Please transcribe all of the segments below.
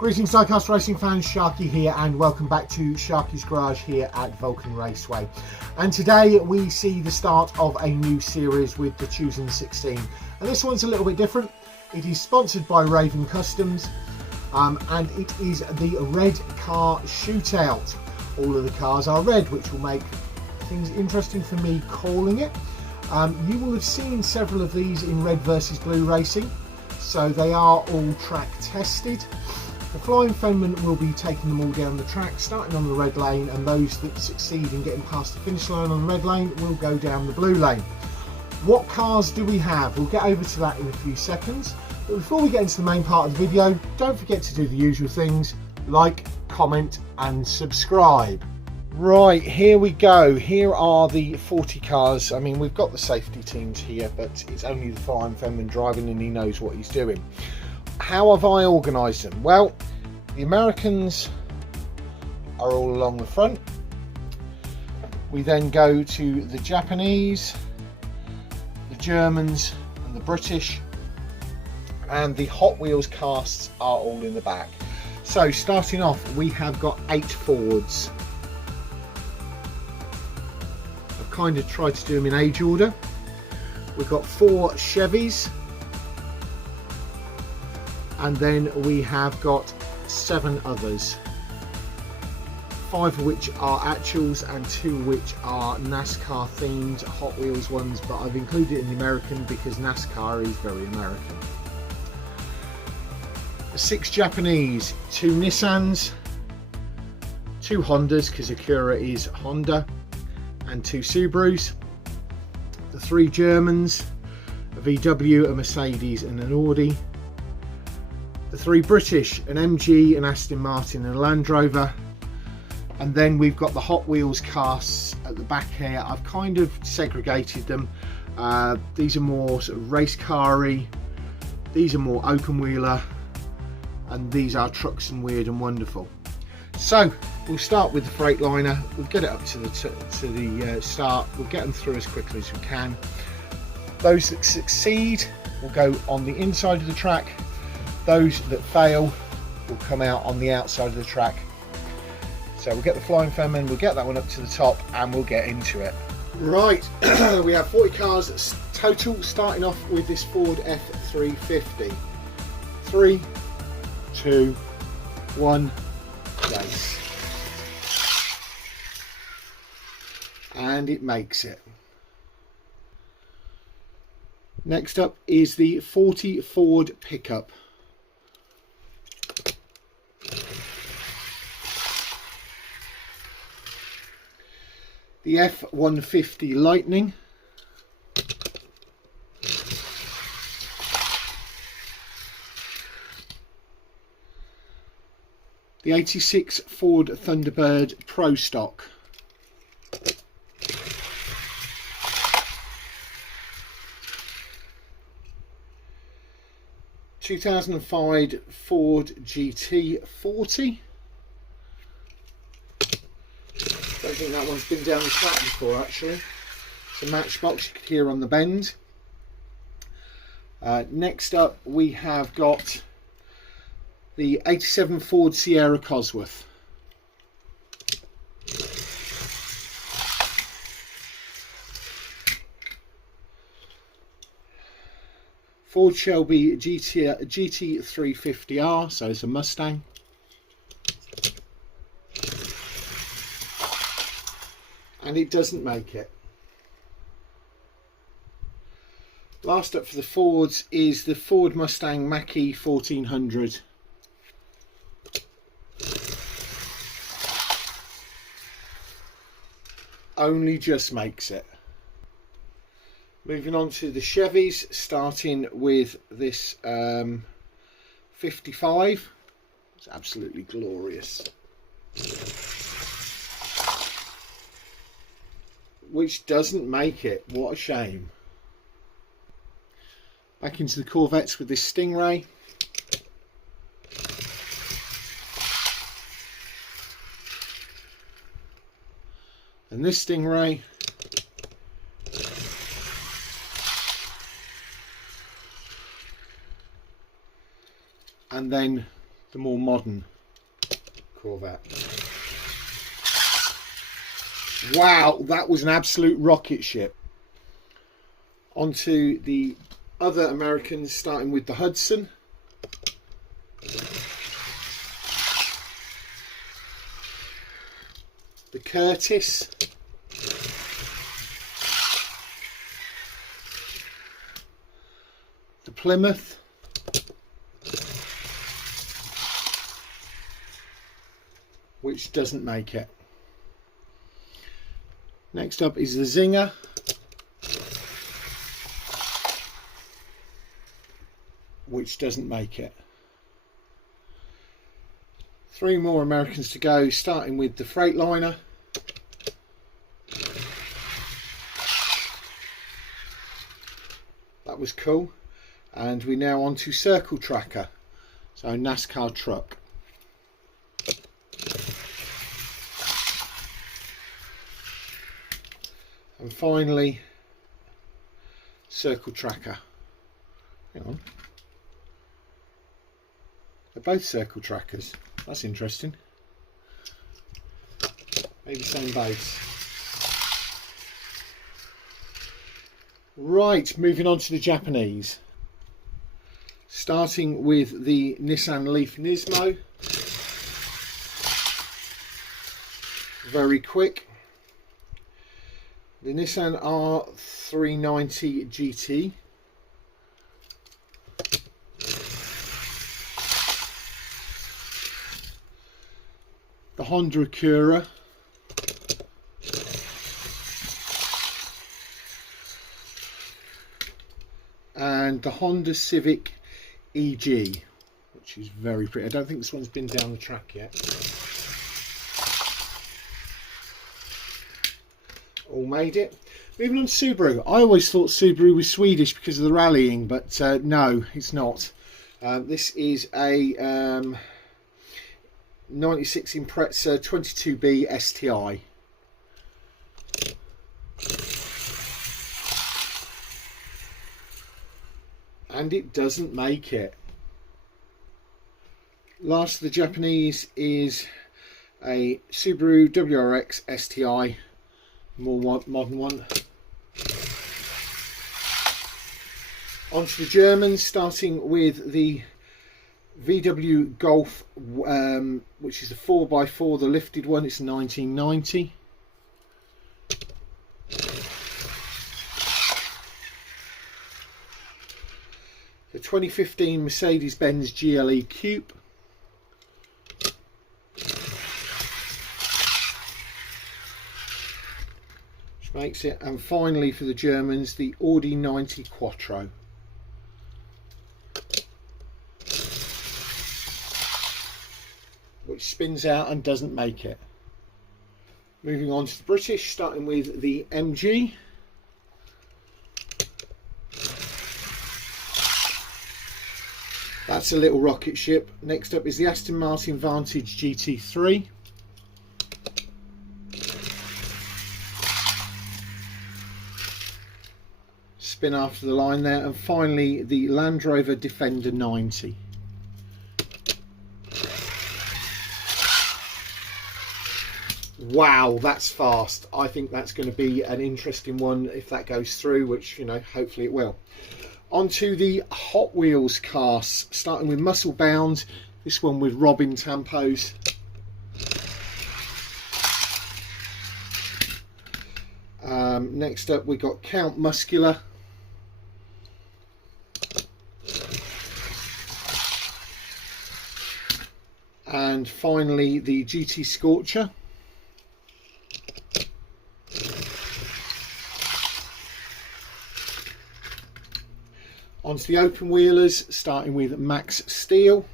Greetings Diecast Racing fans, Sharky here and welcome back to Sharky's Garage here at Vulcan Raceway. And today we see the start of a new series with the Choosing 16. And this one's a little bit different. It is sponsored by Raven Customs and it is the red car shootout. All of the cars are red, which will make things interesting for me calling it. You will have seen several of these in red versus blue racing, so they are all track tested. The Flying Fenman will be taking them all down the track, starting on the red lane, and those that succeed in getting past the finish line on the red lane will go down the blue lane. What cars do we have? We'll get over to that in a few seconds. But before we get into the main part of the video, don't forget to do the usual things, like, comment and subscribe. Right, here we go. Here are the 40 cars. I mean, we've got the safety teams here, but it's only the Flying Fenman driving and he knows what he's doing. How have I organised them? Well, the Americans are all along the front. We then go to the Japanese, the Germans and the British, and the HotWheels casts are all in the back. So starting off, we have got 8 Fords. I've kind of tried to do them in age order. We've got 4 Chevys. And then we have got 7 others, 5 of which are actuals and 2 which are NASCAR themed Hot Wheels ones, but I've included it in the American because NASCAR is very American. 6 Japanese, 2 Nissans, 2 Hondas because Acura is Honda, and 2 Subarus, the 3 Germans, a VW, a Mercedes and an Audi, the 3 British, an MG, an Aston Martin and a Land Rover, and then we've got the Hot Wheels casts at the back here. I've kind of segregated them. These are more sort of race car-y, these are more open wheeler, and these are trucks and weird and wonderful. So we'll start with the Freightliner. We'll get it up to the start. We'll get them through as quickly as we can. Those that succeed will go on the inside of the track. Those that fail will come out on the outside of the track. So we'll get the Flying Fenman, we'll get that one up to the top and we'll get into it. Right, we have 40 cars total, starting off with this Ford F350. 3, 2, 1, race. And it makes it. Next up is the 40 Ford pickup. The F150 Lightning, the 86 Ford Thunderbird Pro Stock, (2005) Ford GT40. I think that one's been down the track before actually. It's a Matchbox, you could hear on the bend. Next up we have got the 87 Ford Sierra Cosworth. Ford Shelby GT350R, so it's a Mustang. And it doesn't make it. Last up for the Fords is the Ford Mustang Mach-E 1400. Only just makes it. Moving on to the Chevys, starting with this 55. It's absolutely glorious. Which doesn't make it. What a shame. Back into the Corvettes with this Stingray. And this Stingray. And then the more modern Corvette. Wow, that was an absolute rocket ship. Onto the other Americans, starting with the Hudson. The Curtis. The Plymouth. Which doesn't make it. Next up is the Zinger. Which doesn't make it. 3 more Americans to go, starting with the Freightliner. That was cool. And we're now on to Circle Tracker, so NASCAR truck. And finally, Circle Tracker. Hang on. They're both Circle Trackers. That's interesting. Maybe same base. Right, moving on to the Japanese. Starting with the Nissan Leaf Nismo. Very quick. The Nissan R390 GT. The Honda Acura. And the Honda Civic EG, which is very pretty. I don't think this one's been down the track yet. All made it. Moving on to Subaru. I always thought Subaru was Swedish because of the rallying, but no, it's not. This is a 96 Impreza 22B STI. And it doesn't make it. Last of the Japanese is a Subaru WRX STI, more modern one. On to the Germans, starting with the VW Golf, which is a 4x4, the lifted one. It's 1990. The 2015 Mercedes-Benz GLE Coupe. Which makes it. And finally for the Germans, the Audi 90 Quattro. Which spins out and doesn't make it. Moving on to the British, starting with the MG. That's a little rocket ship. Next up is the Aston Martin Vantage GT3. Spin after the line there. And finally the Land Rover Defender 90. Wow, that's fast. I think that's going to be an interesting one if that goes through, which, you know, hopefully it will. Onto the Hot Wheels cars, starting with Muscle Bound, this one with Robin Tampos. Next up we got Count Muscular. And finally the GT Scorcher. Onto the open wheelers, starting with Max Steel.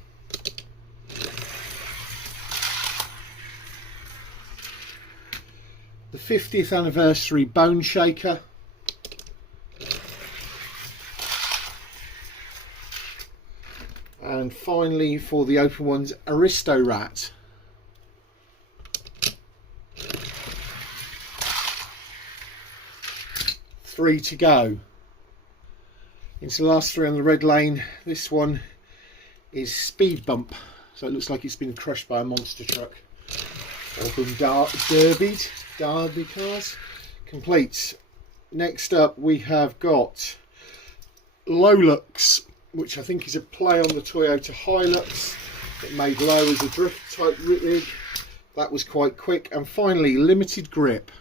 The 50th anniversary Bone Shaker. And finally for the open ones, Aristo Rat. Three to go. Into the last three on the red lane. This one is Speed Bump. So it looks like it's been crushed by a monster truck. Or been derbied. Derby cars. Complete. Next up we have got Lowlux, which I think is a play on the Toyota Hilux. It made low as a drift type rig. That was quite quick. And finally, Limited Grip.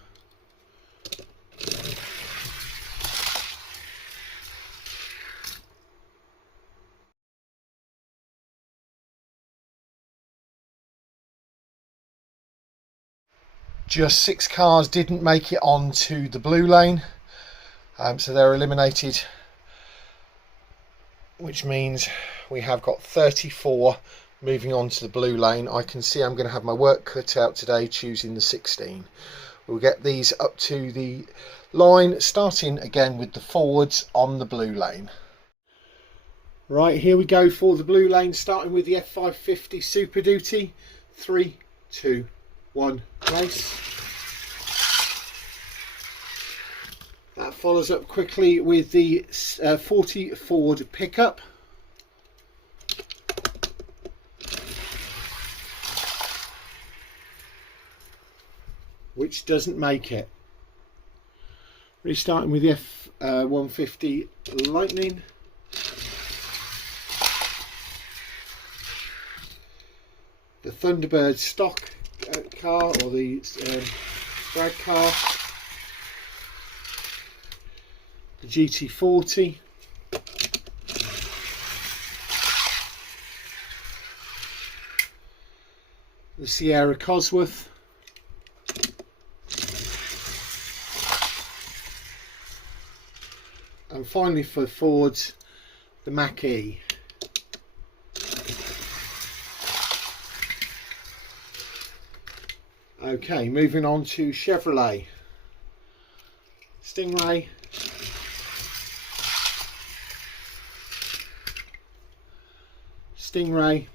Just 6 cars didn't make it onto the blue lane, so they're eliminated, which means we have got 34 moving on to the blue lane. I can see I'm going to have my work cut out today choosing the 16. We'll get these up to the line, starting again with the forwards on the blue lane. Right, here we go for the blue lane, starting with the F550 Super Duty. 3, 2, 1, race. That follows up quickly with the 40 Ford pickup. Which doesn't make it. Restarting with the F150 Lightning. The Thunderbird stock car, or the drag car. The GT40. The Sierra Cosworth. And finally for Ford, the Mach-E. Okay, moving on to Chevrolet. Stingray. Stingray.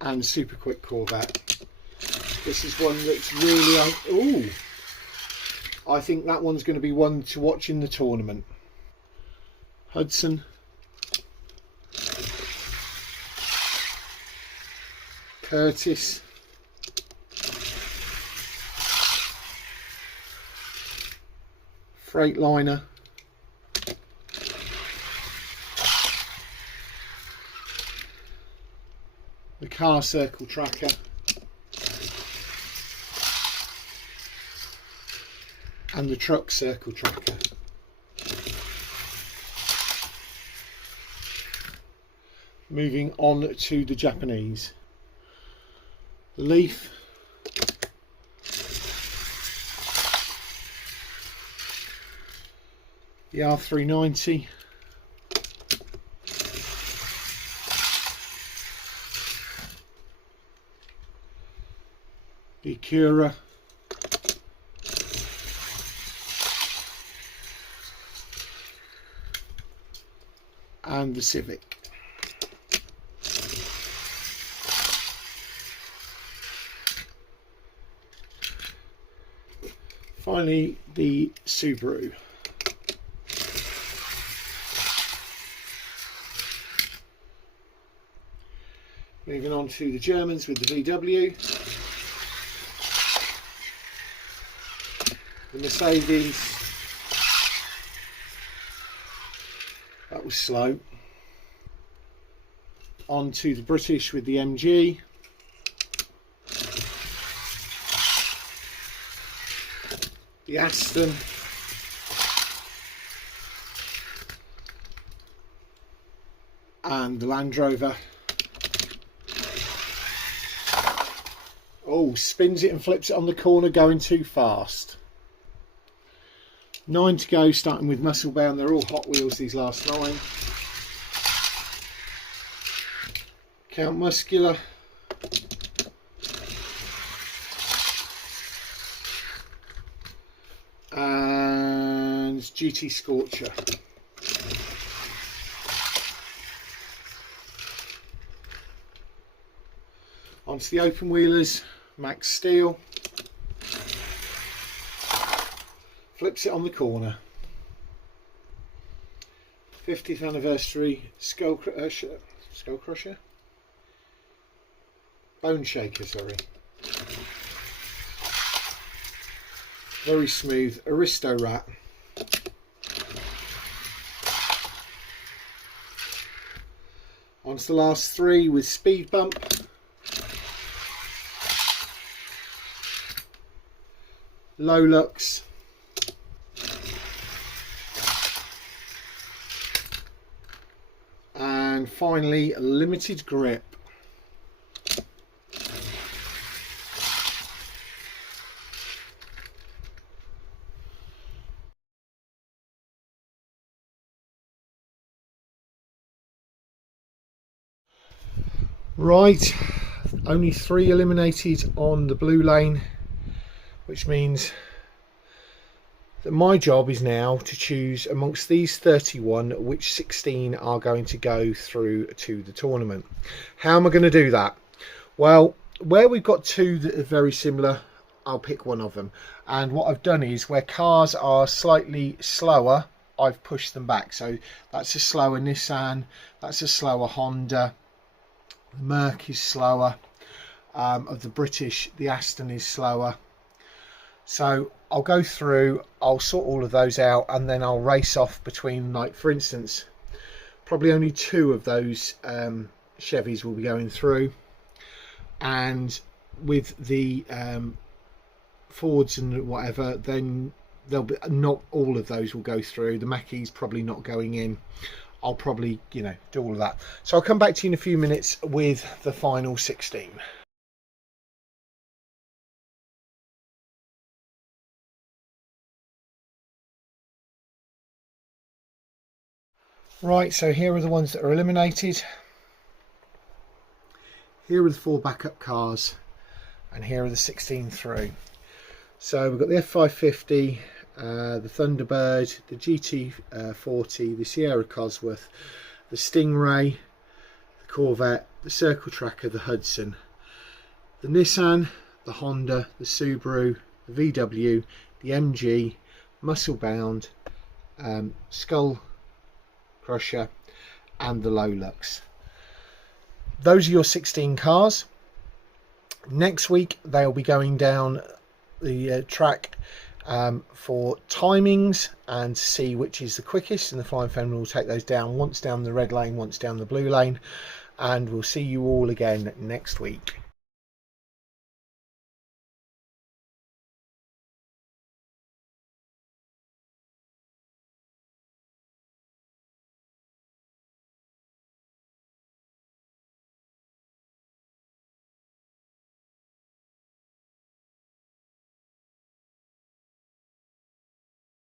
And Super Quick Corvette. This is one that's really, ooh, I think that one's going to be one to watch in the tournament. Hudson. Curtis. Freightliner. The Car Circle Tracker. And the Truck Circle Tracker. Moving on to the Japanese. The Leaf. The R390. The Acura. And the Civic. Finally, the Subaru. Moving on to the Germans with the VW. The Mercedes. That was slow. On to the British with the MG. The Aston. And the Land Rover. Oh, spins it and flips it on the corner, going too fast. 9 to go, starting with Muscle Bound. They're all Hot Wheels, these last 9. Count Muscular. And GT Scorcher. Onto the open wheelers, Max Steel. Flips it on the corner. 50th anniversary Skull Crusher? Bone Shaker, sorry. Very smooth Aristo Rat. On to the last three with Speed Bump. Low Lux. And finally, Limited Grip. Right, only 3 eliminated on the blue lane, which means that my job is now to choose amongst these 31 which 16 are going to go through to the tournament. How am I going to do that? Well, where we've got two that are very similar, I'll pick one of them. And what I've done is, where cars are slightly slower, I've pushed them back. So that's a slower Nissan, that's a slower Honda, the Merc is slower. Of the British, the Aston is slower. So I'll go through, I'll sort all of those out, and then I'll race off between, like for instance, probably only 2 of those Chevys will be going through, and with the Fords and whatever, then there'll be not all of those will go through. The Mackey's probably not going in. I'll probably, you know, do all of that. So I'll come back to you in a few minutes with the final 16. Right, so here are the ones that are eliminated. Here are the 4 backup cars, and here are the 16 through. So we've got the F550, the Thunderbird, the GT40, the Sierra Cosworth, the Stingray, the Corvette, the Circle Tracker, the Hudson, the Nissan, the Honda, the Subaru, the VW, the MG, Muscle Bound, Skull Crusher, and the Low Lux. Those are your 16 cars. Next week they'll be going down the track for timings and see which is the quickest, and the Flying Fenman will take those down, once down the red lane, once down the blue lane, and we'll see you all again next week.